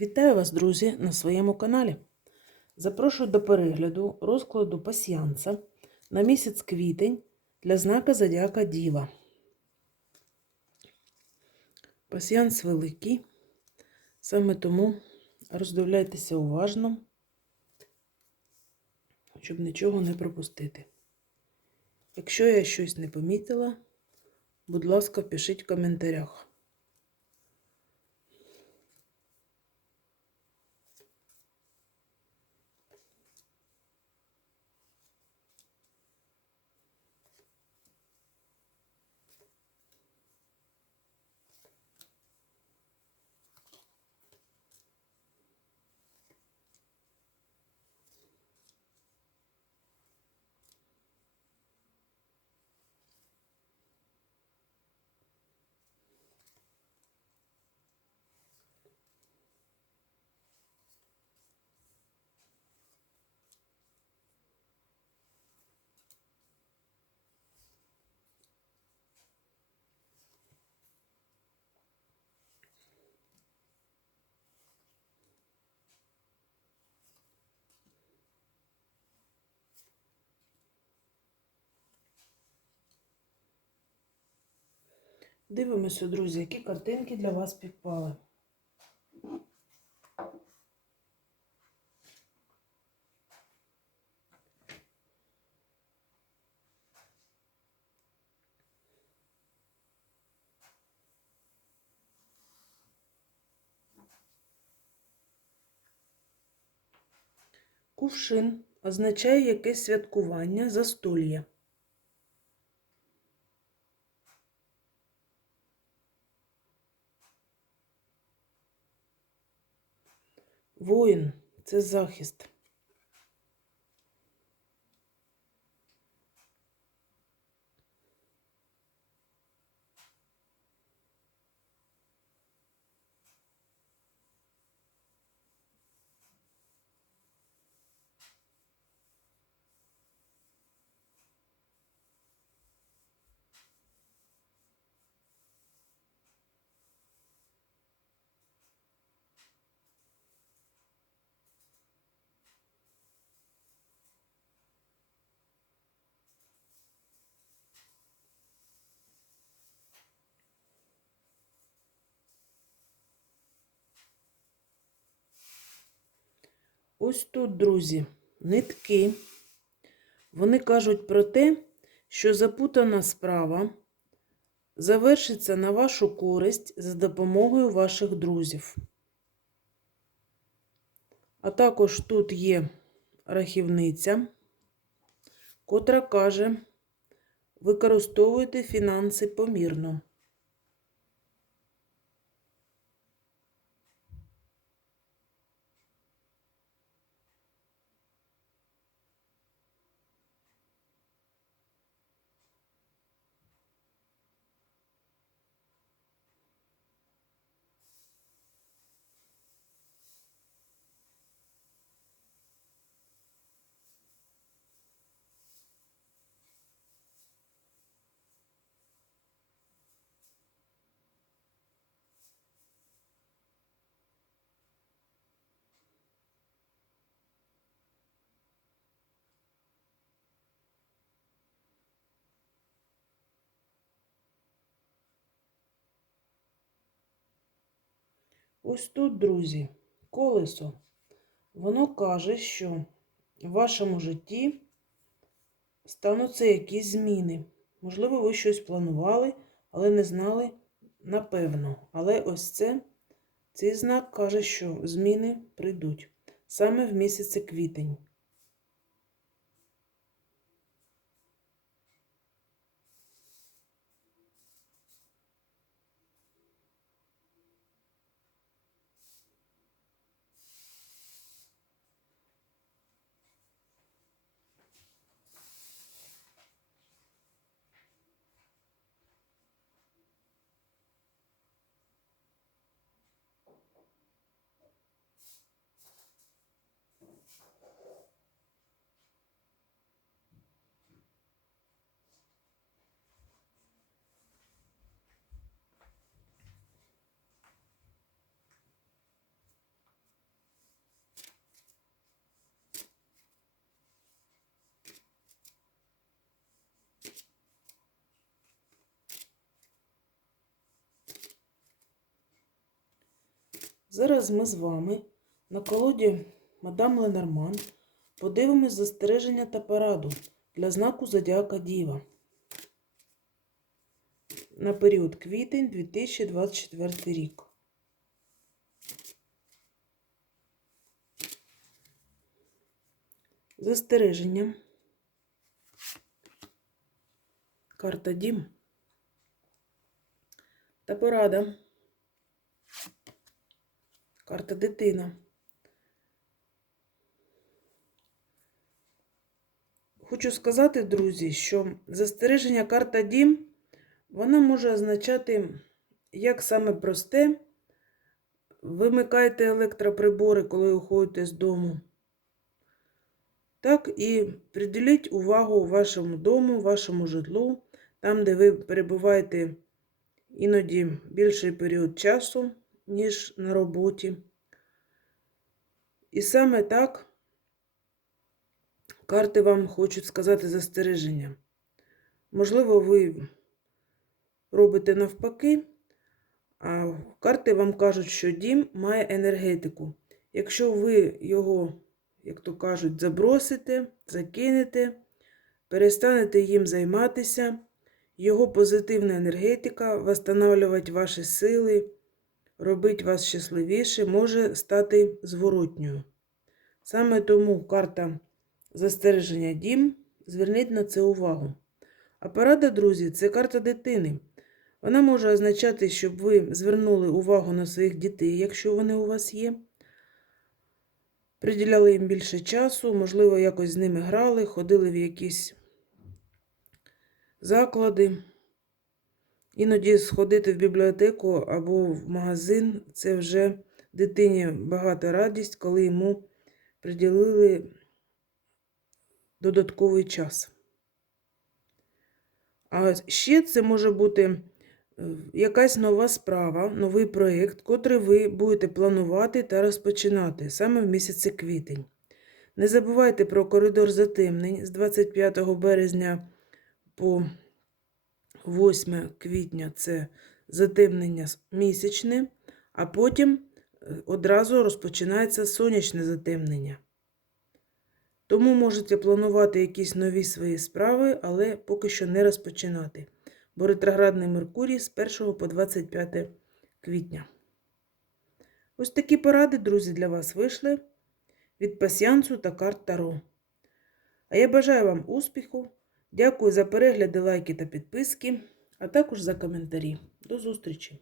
Вітаю вас, друзі, на своєму каналі. Запрошую до перегляду розкладу пасіянса на місяць квітень для знака Зодіака Діва. Пасіянс великий, саме тому роздивляйтеся уважно, щоб нічого не пропустити. Якщо я щось не помітила, будь ласка, пишіть в коментарях. Дивимося, друзі, які картинки для вас підпали. Кувшин означає якесь святкування, застолья. Воїн це захист. Ось тут, друзі, нитки. Вони кажуть про те, що запутана справа завершиться на вашу користь за допомогою ваших друзів. А також тут є рахівниця, котра каже, використовуйте фінанси помірно. Ось тут, друзі, колесо. Воно каже, що в вашому житті стануться якісь зміни. Можливо, ви щось планували, але не знали напевно. Але ось це, цей знак каже, що зміни прийдуть саме в місяці квітень. Зараз ми з вами на колоді Мадам Ленорман подивимось застереження та пораду для знаку Зодіака Діва на період квітень 2024 рік. Застереження. Карта Дім. Та порада. Карта дитина. Хочу сказати, друзі, що застереження карта Дім, вона може означати як саме просте. Вимикайте електроприбори, коли уходите з дому. Так і приділіть увагу вашому дому, вашому житлу, там, де ви перебуваєте іноді більший період часу, ніж на роботі. І саме так карти вам хочуть сказати застереження. Можливо, ви робите навпаки, а карти вам кажуть, що дім має енергетику. Якщо ви його, як то кажуть, забросите, закинете, перестанете їм займатися, його позитивна енергетика, восстанавливати ваші сили, робить вас щасливіше, може стати зворотньою. Саме тому карта застереження дім, зверніть на це увагу. А порада, друзі, це карта дитини. Вона може означати, щоб ви звернули увагу на своїх дітей, якщо вони у вас є. Приділяли їм більше часу, можливо, якось з ними грали, ходили в якісь заклади. Іноді сходити в бібліотеку або в магазин це вже дитині багата радість, коли йому приділили додатковий час. А ще це може бути е, якась нова справа, новий проєкт, котрий ви будете планувати та розпочинати саме в місяці квітень. Не забувайте про коридор затемнень з 25 березня по 8 квітня це затемнення місячне, а потім е, одразу розпочинається сонячне затемнення. Тому можете планувати якісь нові свої справи, але поки що не розпочинати. Бо ретроградний Меркурій з 1 по 25 квітня. Ось такі поради, друзі, для вас вийшли від пасіансу та карт Таро. А я бажаю вам успіху. Дякую за перегляди, лайки та підписки, а також за коментарі. До зустрічі!